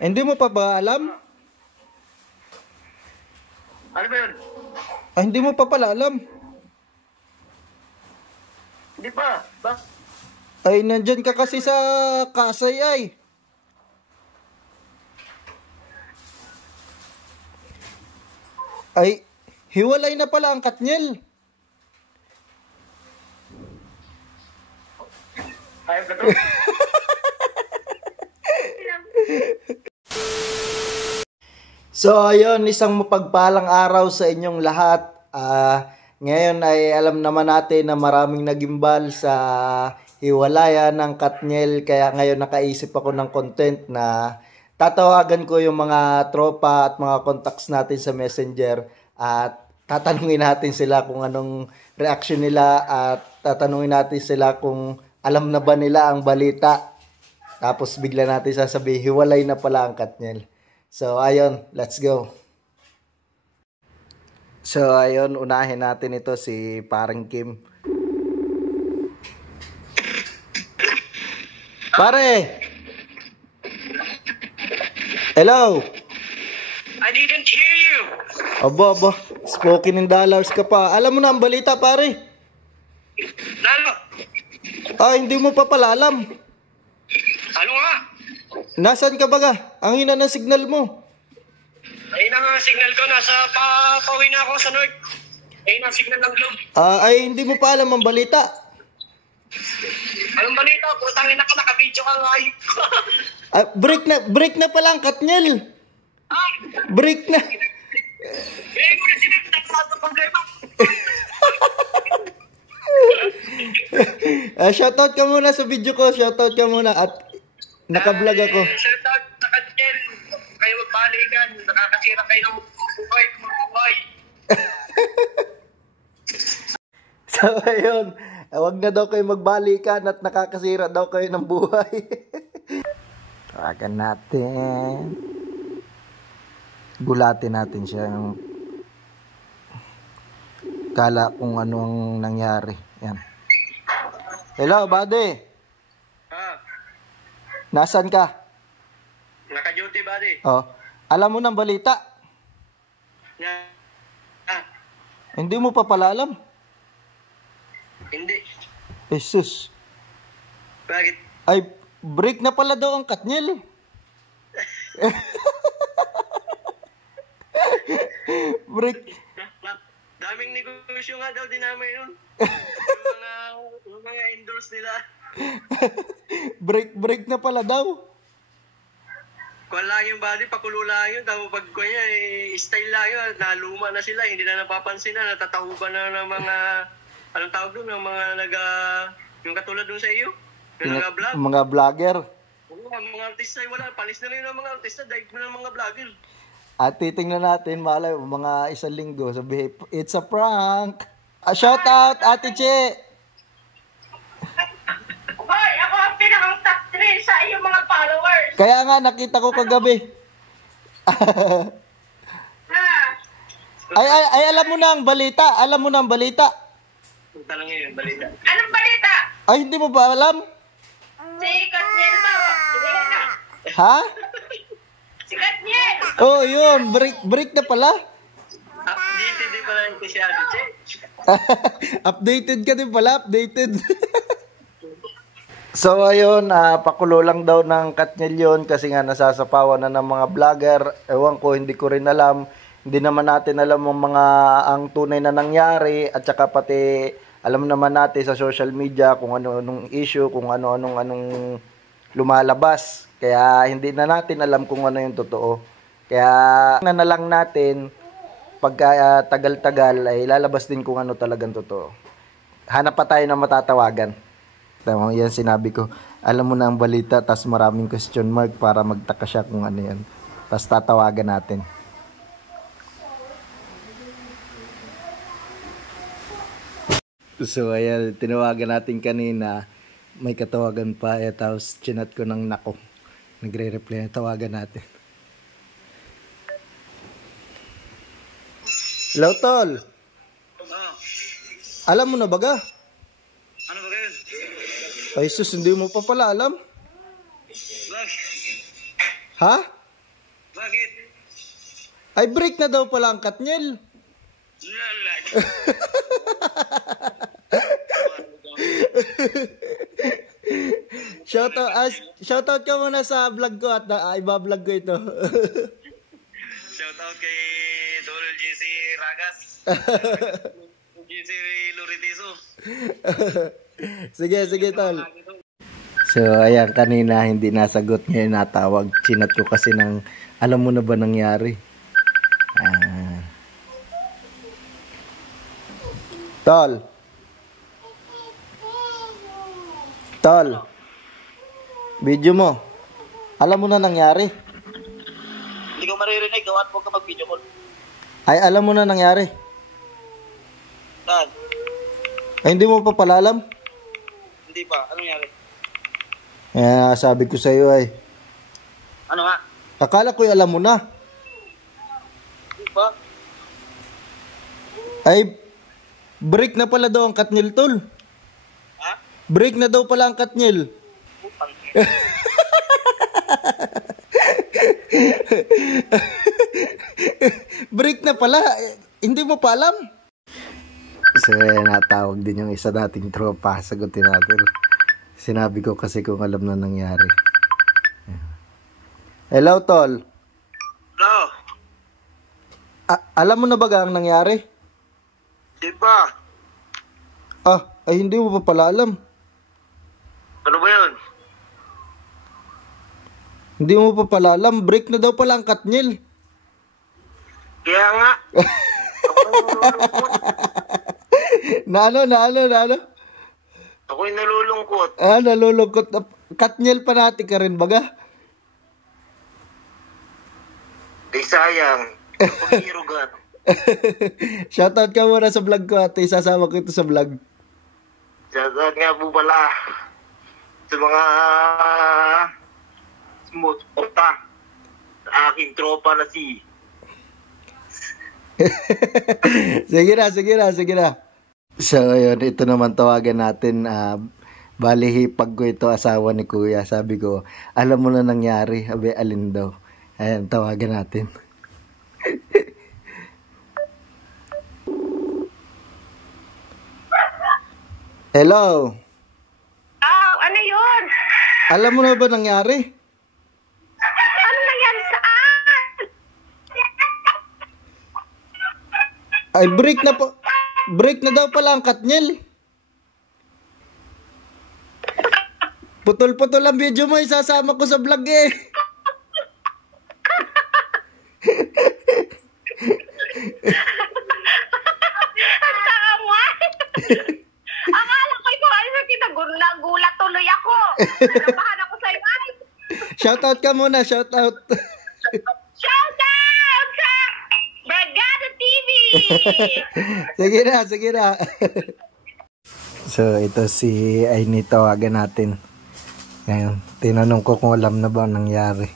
Hindi mo pa ba alam? Ano ba yun? Ay, hindi mo pa pala alam. Hindi pa. Ba? Ay, nandyan ka kasi sa Kasay ay. Ay, hiwalay na pala ang Katniel. Ayop na to. So, ayun, isang mapagpalang araw sa inyong lahat. Ngayon ay alam naman natin na maraming nagimbal sa hiwalayan ng Katniel. Kaya ngayon nakaisip ako ng content na tatawagan ko yung mga tropa at mga contacts natin sa Messenger. At tatanungin natin sila kung anong reaction nila. At tatanungin natin sila kung alam na ba nila ang balita. Tapos bigla natin sasabihin, hiwalay na pala ang Katniel. So, ayun, let's go. So, ayun, unahin natin ito si Parang Kim. Pare! Hello! I didn't hear you. Aba, spoken in dollars ka pa. Alam mo na ang balita, pare? Lalo? Hindi mo pa pala alam. Ano nga? Nasaan ka baga? Ang hina ng signal mo. Ayun ang signal ko. Nasa pauwi na ako sa north. Ayun ang signal ng globe. Ay, hindi mo pa alam ang balita. Anong balita? Putangin na ka, naka-video ka nga. Break na pala ang Katniel. Break na. Eh, mo na sinagtag sa problema. Shoutout ka muna sa video ko. Shoutout ka muna at naka-vlog ako. Shoutout sa Katniel. Kayo magbalikan. Nakakasira kayo ng buhay. So, ayun. Huwag na daw kayo magbalikan at nakakasira daw kayo ng buhay. Tawagan natin. Gulatin natin siya. Kala kung anong nangyari. Yan. Hello, buddy. Nasaan ka? Naka-duty, buddy. Oh, alam mo ng balita? Hindi mo pa pala alam? Hindi. Jesus. Bakit? Ay, break na pala daw ang Katniel. Break. Daming negosyo nga daw din namin yun. yung mga endorse nila. break na pala daw. Kuha lang yung body, pakulo lang yun. Tapos pag kuha niya, style lang yun. Naluma na sila, hindi na napapansin na. Natatahuban na ng mga, anong tawag doon, ng mga yung katulad doon sa iyo. Yung nag-vlog. Mga vlogger. Oo, mga artista, wala. Palis na rin ng mga artista, dahil na ng mga vlogger. At titingnan natin, malay, mga isang linggo, sabihin, it's a prank. Shout out, Ate Che. Hoy, ako ang pinakang top 3 sa iyong mga followers. Kaya nga, nakita ko kagabi. ay, alam mo na ang balita. Alam mo na ang balita. Punta lang yun, balita. Anong balita? Ay, hindi mo ba alam? Si Katniel ba? Sige na. Ha? Si Katniel. Oh, yun. Break na pala. Updated din pala yung si Ate Che. Updated ka din pala. Updated. So, ayun. Pakulo lang daw ng Katniel yun kasi nga nasasapawan na ng mga vlogger. Ewan ko, hindi ko rin alam. Hindi naman natin alam ang tunay na nangyari at saka pati alam naman natin sa social media kung ano-anong issue, kung ano-anong lumalabas. Kaya hindi na natin alam kung ano yung totoo. Kaya na lang natin pagka tagal-tagal ay lalabas din kung ano talagang totoo. Hanap pa tayo na matatawagan. Tama, yan sinabi ko. Alam mo na ang balita, tas maraming question mark para magtaka siya kung ano yan. Tas tatawagan natin. So, ayan, tinawagan natin kanina. May katawagan pa. Tapos, chinat ko ng nako. Nagre-reply na tawagan natin. Hello, Tol. Alam mo na baga? Ano ba kayo? Ay, sus, hindi mo pa pala alam. Ha? Bakit? Ay, break na daw pala ang Katniel. Lala. Shoutout ka muna sa vlog ko at iba-vlog ko ito. Shoutout kay Dol GC Ragas. GC Loritiso. Sige, tol. So, ayan, kanina hindi nasagot, ngayon natawag. Chinat ko kasi ng, alam mo na ba nangyari? Tol. Video mo. Alam mo na nangyari? Hindi ko maririnig. Gawat mo ka mag-video call. Ay, alam mo na nangyari? Saan? Ay, hindi mo pa pala alam? Hindi pa. Ano nangyari? Sabi ko sa iyo ay. Ano nga? Akala ko alam mo na. Hindi pa. Ay, break na pala daw ang Katniel, tol. Ha? Break na daw pala ang Katniel. Putang. Break na pala. Hindi mo pa alam? So, natawag din yung isa nating tropa. Sagutin natin. Sinabi ko kasi kung alam na nangyari. Hello, tol. Hello? Alam mo na ba ang nangyari? Di ba? Ay hindi mo pa pala alam. Ano ba yun? Hindi mo pa pala alam. Break na daw pala ang Katniel. Kaya nga. na ano? Ako'y nalulungkot. Nalulungkot. Katniel panati ka rin baga? Ay, sayang. Pag-irugan. Shoutout ka muna sa vlog ko at isasama ko ito sa vlog. Shoutout nga po pala sa mga sumusuporta sa aking tropa na si Sige na. So, ayun, ito naman tawagan natin. Bali, hipag ko ito, asawa ni Kuya. Sabi ko, alam mo na nangyari. Abe, alin daw. Ayan, tawagan natin. Hello? Ano yun? Alam mo na ba nangyari? Ano nangyari saan? Ay, break na daw pala ang Katniel. Putol-putol ang video mo, isasama ko sa vlog eh. Ang tanga mo. Akala ko ito, nagulat tuloy ako. Nabahan ako sa iyo. Shoutout ka muna, shoutout. Shoutout sa Bragada TV! Sige na. So, ito si Aini, tawagan natin. Ngayon, tinanong ko kung alam na ba ang nangyari.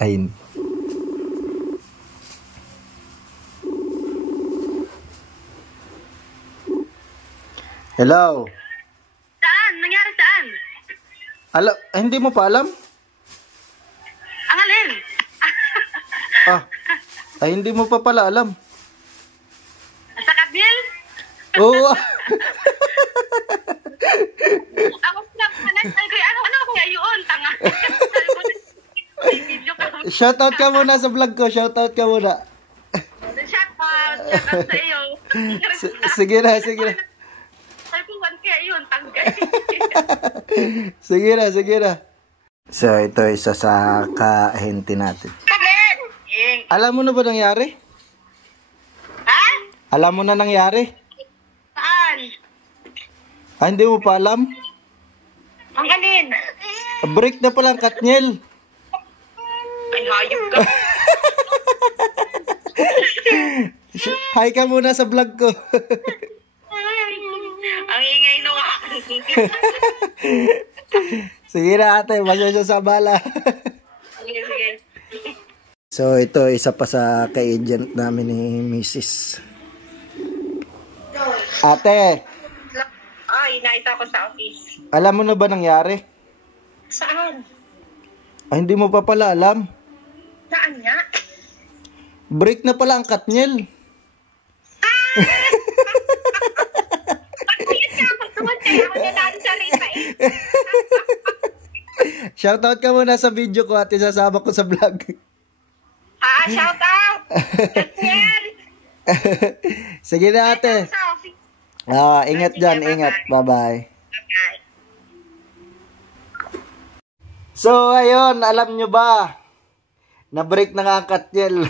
Aini. Hello? Saan? Nangyari saan? Hindi mo pa alam? Ang alin? Ay, hindi mo pa pala alam. Sa Katniel? Oo. Ako sila ano kaya yun? Tanga. May video ka. Shoutout ka muna sa vlog ko. Shoutout ka muna. Shoutout sa iyo. Sige na. Sabi ko, kaya yun? Tanggay. Sige na. So, ito isa sa kahente natin. Alam mo na ba nangyari? Ha? Alam mo na nangyari? Saan? Hindi mo pa alam? Ang alin? Break na pala ang Katniel. Ay, hayop ka. Hi ka muna sa vlog ko. Ang ingay nung Sige na ate, masya sa bala. Sige. So ito, isa pa sa ka-agent namin ni Mrs. Ate, Ay, nakita ko sa office. alam mo na ba nangyari? Saan? Ay, hindi mo pa pala alam. Saan nga? Break na pala ang Katniel. Bakit ka pagtuwan kaya ako nalang sa ripa eh. Shoutout ka muna sa video ko at isasama ko sa vlog. Shout out! Daniel! Sige na ate. Ingat dyan, ingat. Bye-bye. Okay. So, ayun, alam nyo ba? Na-break na nga ang Katniel.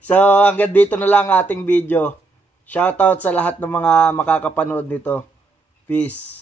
So, hanggang dito na lang ating video. Shoutout sa lahat ng mga makakapanood nito. Peace.